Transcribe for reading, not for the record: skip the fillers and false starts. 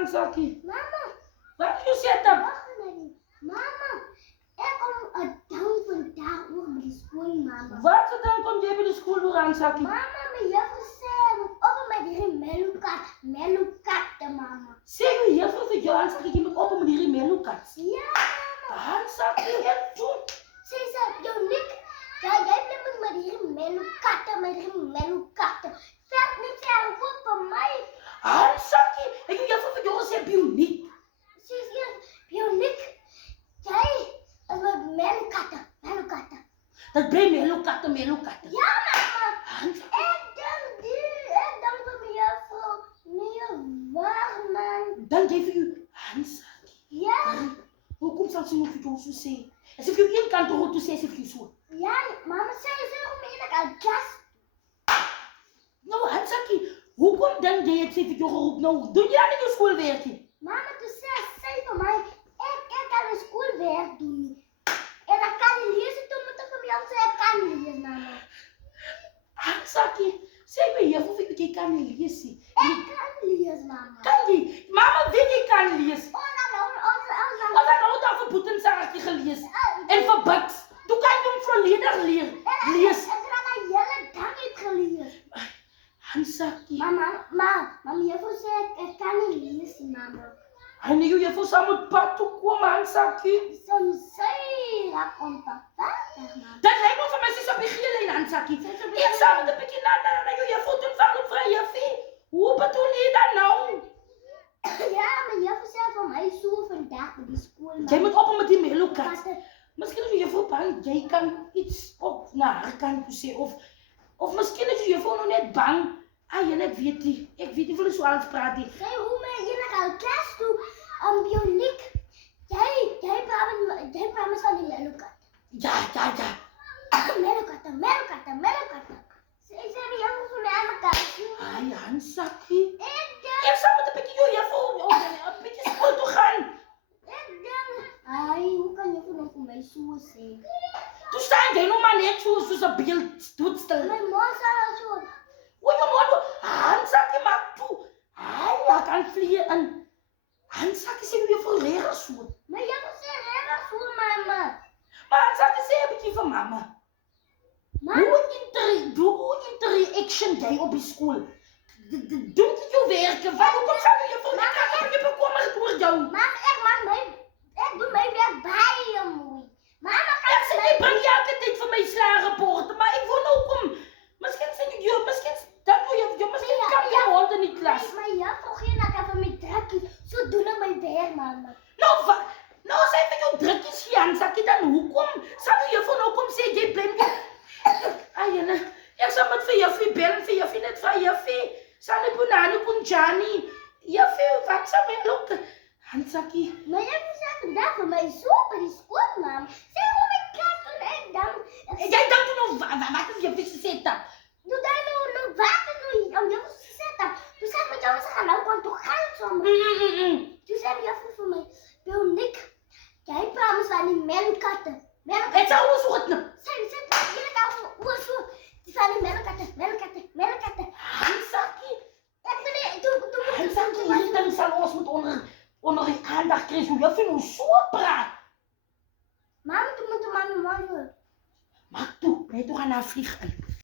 Hansakkie. Mama. Wat jy sê dan? Wag net. Mama. Ek kom 'n dag vandag oor by die skool, mama. Wat se dan kom jy by die skool oor Hansakkie? Mama, my juffrou sê moet op met hierdie melukatte, mama. Sê jy juffrou vir jou Hansakkie jy moet op met hierdie melukat. Ja, mama. Hansakkie en toe. Sy sê jou nik. Ja, jy bly met hierdie melukatte. Vet nie ver goed vir my. Hansakkie, ek jy juffrou vir jou gesê bioniek. Sy sê jou nik. Jy is met melukatte. Dat bly melukatte. Ja, mama. Hansakkie. Ek dink vir my juffrou. Nee, waar man. Dan jy vir jou Hansakkie. Ja. Hoekom sal sy nog vir jou so sê? As ek jou een kant hoor toe sê sy vir jou so. Ja, mama sê om eintlik al klas. Nou Hansakkie, hoekom dink jy het sy vir jou geroep nou? Doen jy aan jou skoolwerkie? Mama toe sê sy vir my ek kan my skoolwerk doen nie. En ek kan nie lees toe moet ek vir my sê ek kan nie lees, mama. Hansakkie, sê my juffrou vir jy kan nie lees nie. Ek kan lees, mama. Kan jy? Mama weet jy kan lees. Ons As ek nou daar vir Boetensartjie gelees en vir Bux, toe kan jy hom volledig lees. Ek het al 'n hele dag gelees. Hansakkie. Mama, juffrou sê ek kan nie lees nie, mama. En jy juffrou sal moet pad toe kom Hansakkie. Soms sy raak onverwacht, mama. Dat lyk my vir my sies op die geel lyn Hansakkie. Ek sal met 'n bietjie na jou juffrou toe val op vry juffie. Hoe bedoel jy dan nou? Ja, my juffrou sê vir my so vandag by die skool. Jy moet op met die melukat. Miskien as jy juffrou bang, jy kan iets op na haar kant toe sê of miskien as jy juffrou nou net bang. En ek weet nie hoe so alles praat nie. Sy hoe my eintlik al klas toe bioniek. Jy praat van die melukat. Ja. Melukatte. Sy sê my juffrou vir my aan mekaar. Ai, Hansakkie. Ek Ek sal met 'n bietjie jou juffrou 'n bietjie skool toe gaan. Ai, hoe kan jy vir my so sê? Toe staan jy nou maar net soos 'n beeld toetstel. My ma sê al so. O, jou ma, Hansakkie maak toe. Ai, kan vlieg in. Hansakkie sê jy vir reg so. My juffrou sê reg so, mama. Maar Hansakkie sê 'n bietjie vir mamma. Hoe interaction jy op die skool? Doen jy jou werk? Hoekom sal jy vir my kan jy bekommerd oor jou? Ek doen my werk baie mooi. Mama Ek sê jy bring elke tyd vir my slagrapporte, maar ek wil nou kom. Miskien sê jy miskien dan wil jy miskien kan jy hond in die klas. My juffrou gee net vir my drukkies. So doen ek my werk, mama. Nou sê vir jou drukkies gee Hansakkie dan hoekom sal jy juffrou nou kom sê jy bly met Ai, ek sal met vir juffie bel en vir juffie net vir juffie. Sal nie bonani kon Jani. Juffie, wat sal my loop? Hansakkie. My juffrou sê vandag vir my so by die skool, mama. Sê hoe my klas doen ek dan. Jy dink toe nou wat is juffie gesê dan? Doe dan nou wat om juffrou sê dat. Toe sê my juffrou sê gaan nou kon toe gaan sommer. Toe sê my juffrou vir my, bioniek. Jy praat van die melukatte. Ek sal ons wat nou. Sy jy kan so die van die melukatte. Hansakkie. Ek wil nie toe Hansakkie, hierdie ding sal ons moet onder die aandag kry. Hoe juffie nou so praat. Mama, toe moet mama. Maak toe, net toe gaan na vlieg in.